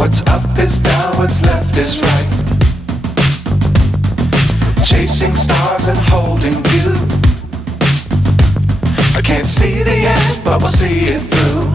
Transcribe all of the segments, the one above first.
What's up is down, what's left is right. Chasing stars and holding you. I can't see the end, but we'll see it through.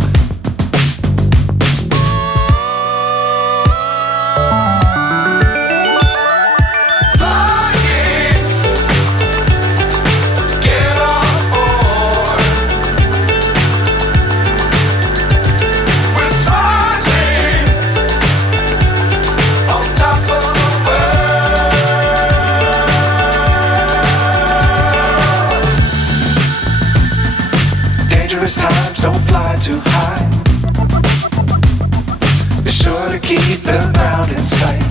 Times don't fly too high. Be sure to keep the ground in sight.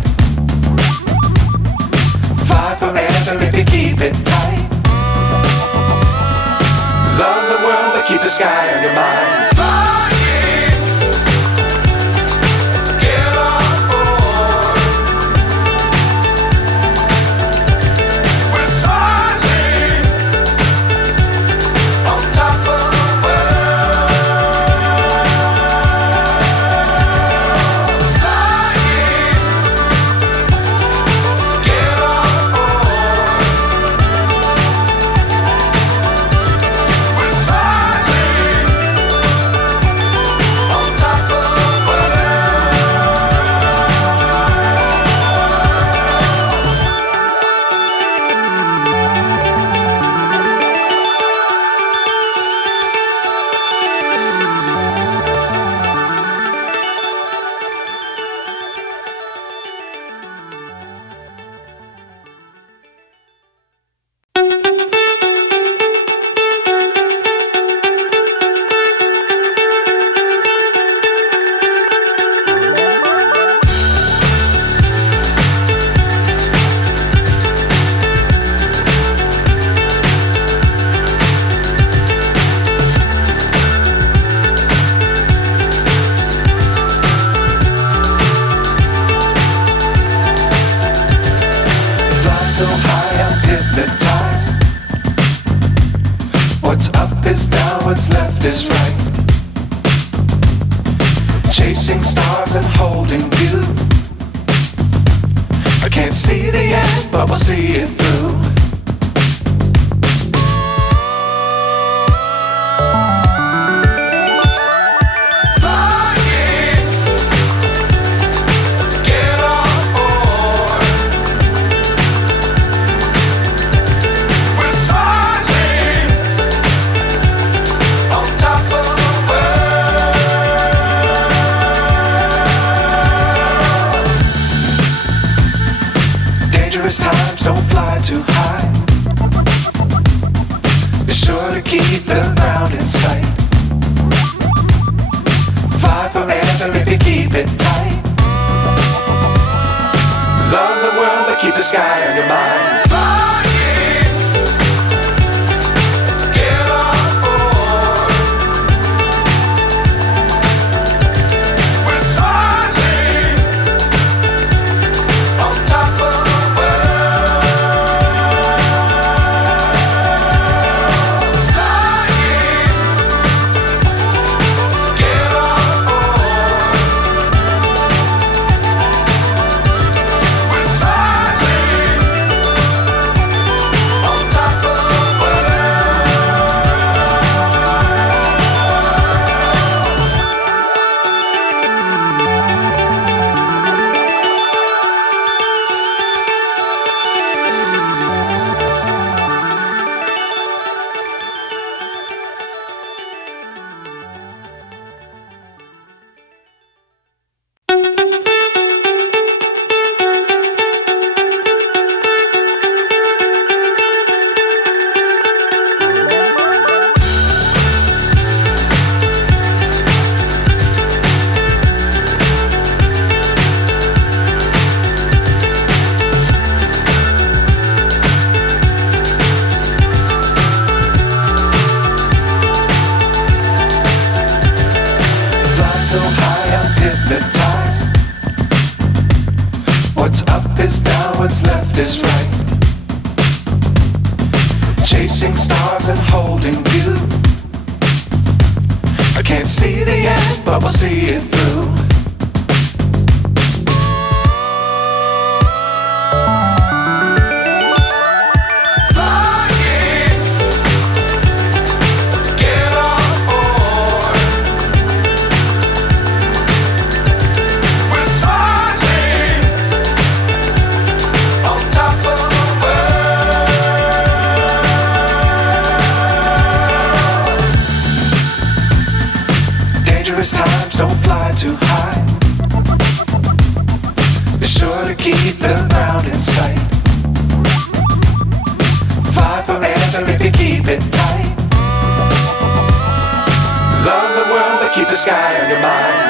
Fly forever if you keep it tight. Love the world but keep the sky on your mind. So high I'm hypnotized. What's up is down, what's left is right. Chasing stars and holding you. I can't see the end, but we'll see it through. Times don't fly too high. Be sure to keep the ground in sight. Fly forever if you keep it tight. Love the world but keep the sky on your mind. So high I'm hypnotized. What's up is down, what's left is right. Chasing stars and holding you. I can't see the end, but we'll see it through. don't fly too high. Be sure to keep the ground in sight. Fly forever if you keep it tight. Love the world, but keep the sky on your mind.